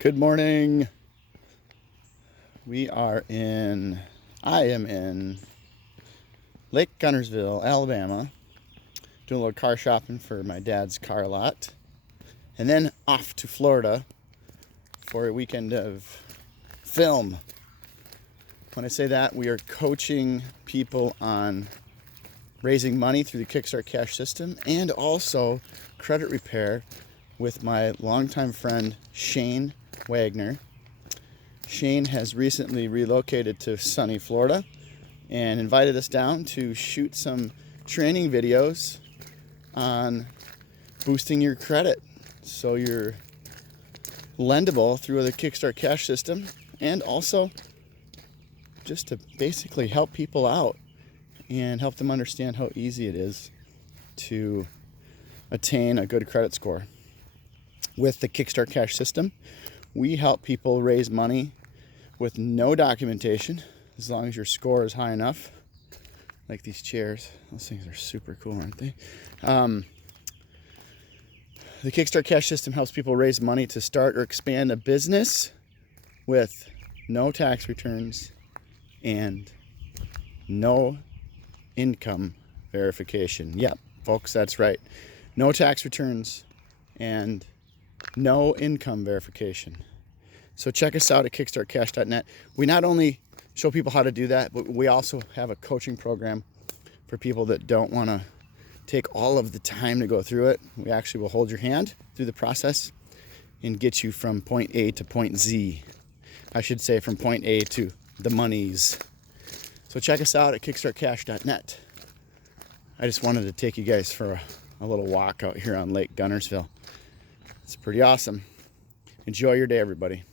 Good morning. I am in Lake Guntersville, Alabama, doing a little car shopping for my dad's car lot, and then off to Florida for a weekend of film. When I say that, we are coaching people on raising money through the Kickstart Cash system and also credit repair with my longtime friend Shane Wagner. Shane has recently relocated to sunny Florida and invited us down to shoot some training videos on boosting your credit so you're lendable through the Kickstart Cash system, and also just to basically help people out and help them understand how easy it is to attain a good credit score. With the Kickstart Cash system, we help people raise money with no documentation, as long as your score is high enough. Like these chairs. Those things are super cool, aren't they? The Kickstart Cash system helps people raise money to start or expand a business with no tax returns and no income verification. Yep, folks, that's right. No tax returns and no income verification. So check us out at kickstartcash.net. We not only show people how to do that, but we also have a coaching program for people that don't want to take all of the time to go through it. We actually will hold your hand through the process and get you from point A to point Z. I should say from point A to the monies. So check us out at kickstartcash.net. I just wanted to take you guys for a little walk out here on Lake Guntersville. It's pretty awesome. Enjoy your day, everybody.